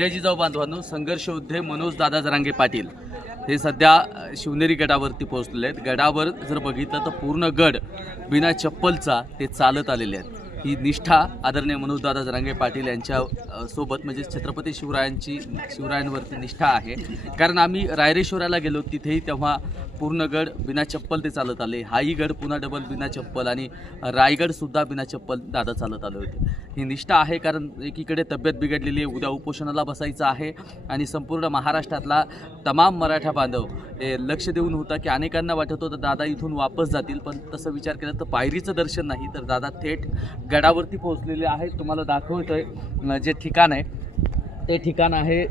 जय जिजाऊ बांधवांनो संघर्ष योद्धे मनोज दादा जरांगे पाटील हे सध्या शिवनेरी गडावरती पोहोचलेले आहेत. गडावर जर बघितलं तर पूर्ण गड बिना चप्पलचा ते चालत आलेले आहेत. ही निष्ठा आदरणीय मनोजदादा जरांगे पाटील यांच्या सोबत म्हणजे छत्रपती शिवरायांची शिवरायांवरती निष्ठा आहे. कारण आम्ही रायरेश्वराला गेलो तिथेही तेव्हा पूर्ण गड बिना चप्पल ते चालत आले. हाही गड पुन्हा डबल बिना चप्पल आणि रायगडसुद्धा बिना चप्पल दादा चालत आले होते. ही निष्ठा आहे कारण एकीकडे तब्येत बिघडलेली आहे उद्या उपोषणाला बसायचं आहे आणि संपूर्ण महाराष्ट्रातला तमाम मराठा बांधव हे लक्ष देऊन होता की अनेकांना वाटत होतं दादा इथून वापस जातील पण तसं विचार केला तर पायरीचं दर्शन नाही. तर दादा थेट गडावरती पोहोचलेले आहेत. तुम्हाला दाखवतं आहे जे ठिकाण आहे ते ठिकाण आहे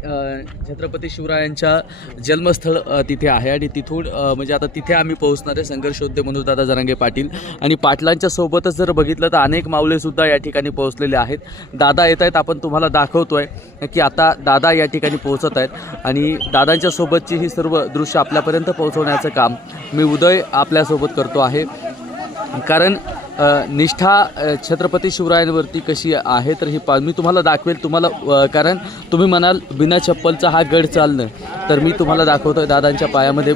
छत्रपती शिवरायांच्या जन्मस्थळ तिथे आहे. आणि तिथून म्हणजे आता तिथे आम्ही पोहोचणार आहे संघर्ष मनोजदादा जरांगे पाटील. आणि पाटलांच्या सोबतच जर बघितलं तर अनेक मावळेसुद्धा या ठिकाणी पोहोचलेले आहेत. दादा येत आहेत आपण तुम्हाला दाखवतो आहे की आता दादा या ठिकाणी पोहोचत आहेत. आणि दादांच्या सोबतची ही सर्व दृश्य आपल्यापर्यंत पोहोचवण्याचं काम मी उदय आपल्यासोबत करतो आहे. कारण निष्ठा छत्रपती शिवरायांवरती कशी आहे तर ही पा मी तुम्हाला दाखवेल तुम्हाला कारण तुम्ही म्हणाल बिना चप्पलचा हा गड चालणं. तर मी तुम्हाला दाखवतोय दादांच्या पायामध्ये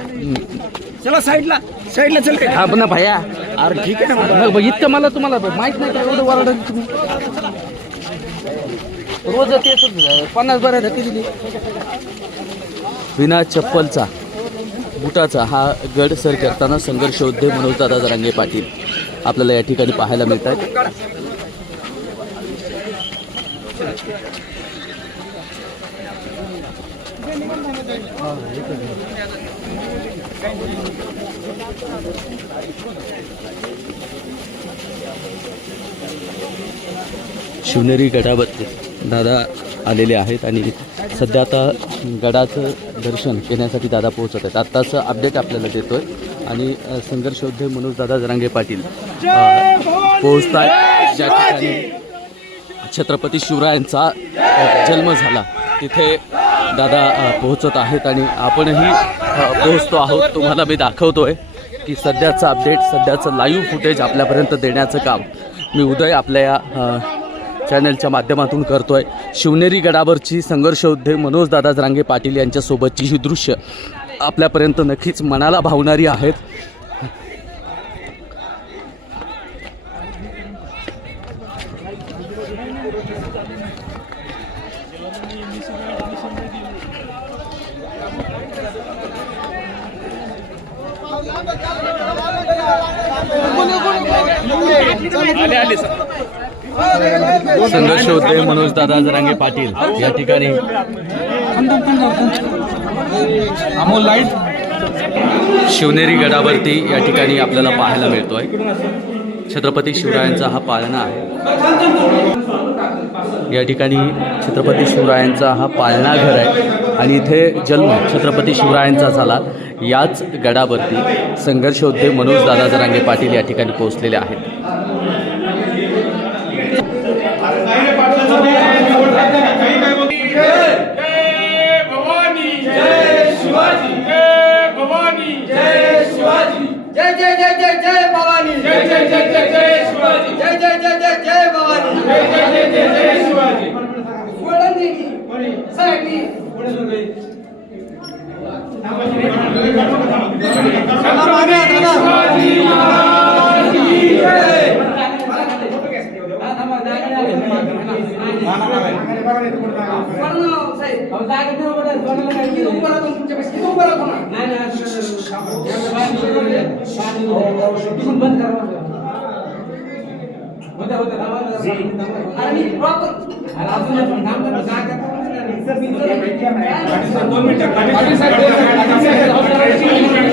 चला साईडला साईडला चल हा पण भया. अरे ठीक आहे ना. मग इतकं मला तुम्हाला माहीत नाही एवढं वरडा तुम्ही. रोज तेच पन्नास बरं दिली बिना चप्पलचा. बुटाचा हा गड सर करताना संघर्ष योद्धे मनोज दादा जरांगे पाटील आपल्याला या ठिकाणी पाहायला मिळत शिवनेरी गडावरती दादा आलेले आहेत आणि सध्या आता गडाचं दर्शन घेण्यासाठी दादा पोहोचत आहेत. आत्ताचं अपडेट आपल्याला देतो आहे आणि अ, मनोज दादा जरांगे पाटील पोहोचत आहे ज्या ठिकाणी छत्रपती शिवरायांचा जन्म झाला तिथे दादा पोहोचत आहेत आणि आपणही पोहोचतो आहोत. तुम्हाला मी दाखवतो आहे की सध्याचं अपडेट सध्याचं लाईव्ह फुटेज आपल्यापर्यंत देण्याचं काम मी उदय आपल्या या चॅनलच्या माध्यमातून करतोय. शिवनेरी गडावरची संघर्ष योद्धे मनोज दादा जरांगे पाटील यांच्यासोबतची ही दृश्य आपल्यापर्यंत नक्कीच मनाला भावणारी आहेत. संघर्ष होते मनोज दादा जरांगे पाटील या ठिकाणी. अमोल लाइट. शिवनेरी गडावरती या ठिकाणी आपल्याला पाहायला मिळतोय. छत्रपती शिवरायांचा हा पाळणा आहे. या ठिकाणी छत्रपती शिवरायांचा हा पाळणा घर आहे आणि इथे जन्म छत्रपती शिवरायांचा झाला. याच गडावरती संघर्ष योद्धे मनोज दादा जरांगे पाटील या ठिकाणी पोहोचलेले आहेत. जय जय जय जय जय जय शिवाजी। जय जय जय जय जय भवानी। जय जय जय जय जय शिवाजी। दोन मिनिटं पाटील साहेब ठीक आहे दादा छत्रपती शिवाजी काय दोन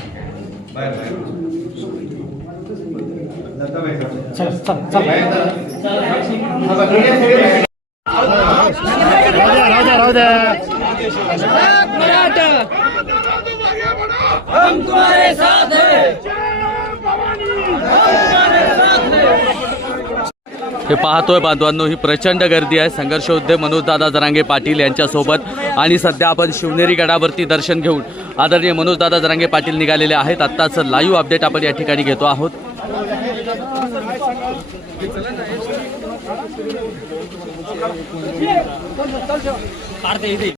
हे पाहतोय बांधवांनो ही प्रचंड गर्दी आहे. संघर्षयोद्धे मनोजदादा जरांगे पाटील यांच्यासोबत. आणि सध्या आपण शिवनेरी गडावरती दर्शन घेऊन आदरणीय मनोजदादा जरांगे पाटील निघालेले आहेत. आत्ताचं लाईव्ह अपडेट आपण या ठिकाणी घेतो आहोत.